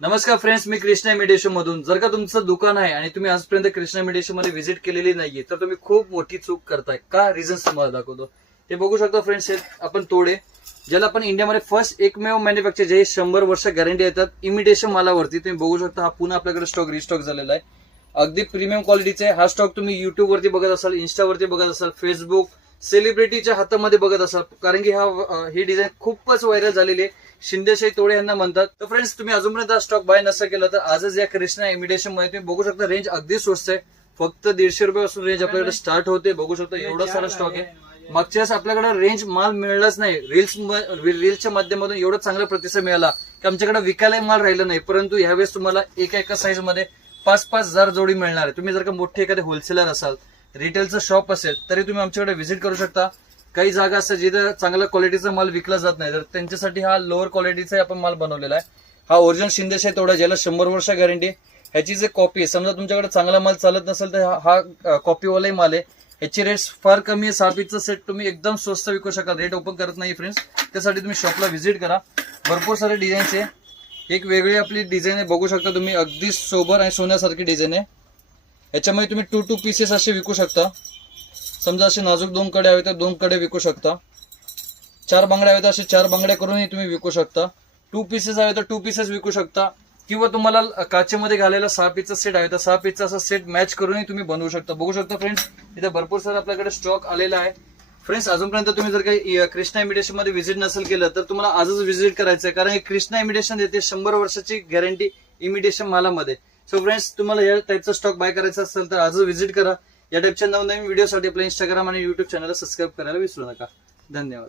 नमस्कार फ्रेंड्स, मी कृष्णा इमिटेशन मधून. जर का तुमचं दुकान आहे आणि तुम्ही आजपर्यंत कृष्णा इमिटेशन मध्ये व्हिजिट केलेली नाहीये तर तुम्ही खूप मोठी चूक करताय. का रिझन्स तुम्हाला दाखवतो. ते बघू शकता फ्रेंड्स, हे आपण तोडे ज्याला आपण इंडियामध्ये फर्स्ट एकमेव मॅन्युफॅक्चर जे 100 वर्ष गॅरंटी येतात इमिटेशन मालावरती. तुम्ही बघू शकता हा पुन्हा आपल्याकडे स्टॉक रिस्टॉक झालेला आहे. अगदी प्रीमियम क्वालिटीचा आहे. हा स्टॉक तुम्ही युट्यूब वरती बघत असाल, इन्स्टावरती बघत असाल, फेसबुक सेलिब्रिटीच्या हातामध्ये बघत असाल, कारण की ही डिझाईन खूपच व्हायरल झालेली आहे. शिंदेशाही तोडे यांना म्हणतात. तर फ्रेंड्स, तुम्ही अजूनपर्यंत हा स्टॉक बाय नसेल केला तर आजच या कृष्णा इमिटेशन मध्ये तुम्ही बघू शकता. रेंज अगदी स्वस्त आहे, फक्त 150 रुपयापासून रेंज आपल्याकडे स्टार्ट होते. बघू शकता एवढा सारा स्टॉक आहे. मागच्या वेळेस आपल्याकडे रेंज माल मिळालाच नाही. रील्सच्या माध्यमातून एवढा चांगला प्रतिसाद मिळाला की आमच्याकडे विकायला माल राहिला नाही. परंतु यावेळेस तुम्हाला एका साईज मध्ये 5,000 जोडी मिळणार आहे. तुम्ही जर का मोठे एखादे होलसेलर असाल, रिटेलचं शॉप असेल, तरी तुम्ही आमच्याकडे व्हिजिट करू शकता. काही जागा असतात जिथे चांगल्या क्वालिटीचा माल विकला जात नाही, तर त्यांच्यासाठी हा लोअर क्वालिटीचा आपण माल बनवलेला आहे. हा ओरिजिनल शिंदेशाही तोडा ज्याला 100 वर्ष गॅरंटी. ह्याची जे कॉपी आहे, समजा तुमच्याकडे चांगला माल चालत नसेल तर हा कॉपीवालाही माल आहे. ह्याची रेट फार कमी आहे. 6 पीसचा सेट तुम्ही एकदम स्वस्त विकू शकाल. रेट ओपन करत नाही फ्रेंड्स, त्यासाठी तुम्ही शॉपला व्हिजिट करा. भरपूर सारे डिझाईन्स आहे. एक वेगळी आपली डिझाईन आहे, बघू शकता तुम्ही. अगदी सोबर आणि सोन्यासारखी डिझाईन आहे. याच्यामध्ये तुम्ही 2 पीसेस असे विकू शकता. समजा असे नाजूक 2 कडे हवे तर 2 कडे विकू शकता. 4 बांगड्या हवे तर असे 4 बांगड्या करूनही तुम्ही विकू शकता. 2 पीसेस हवे तर 2 पीसेस विकू शकता. किंवा तुम्हाला काचेमध्ये घालायला 6 पीसचा सेट हवे तर 6 पीसचा असा सेट मॅच करूनही तुम्ही बनवू शकता. बघू शकता फ्रेंड्स, इथे भरपूर सारा आपल्याकडे स्टॉक आलेला आहे. फ्रेंड्स, अजूनपर्यंत तुम्ही जर काही कृष्णा इमिटेशन मध्ये व्हिजिट नसेल केलं तर तुम्हाला आजच व्हिजिट करायचं आहे, कारण हे कृष्णा इमिटेशन देते 100 वर्षाची गॅरंटी इमिटेशन मालामध्ये. सो फ्रेंड्स, तुम्हाला या टाईपचा स्टॉक बाय करायचा असेल तर आजच व्हिजिट करा. या टाईपच्या नवनवीन व्हिडिओसाठी आपल्या इंस्टाग्राम आणि युट्यूब चॅनलला सबस्क्राईब करायला विसरू नका. धन्यवाद.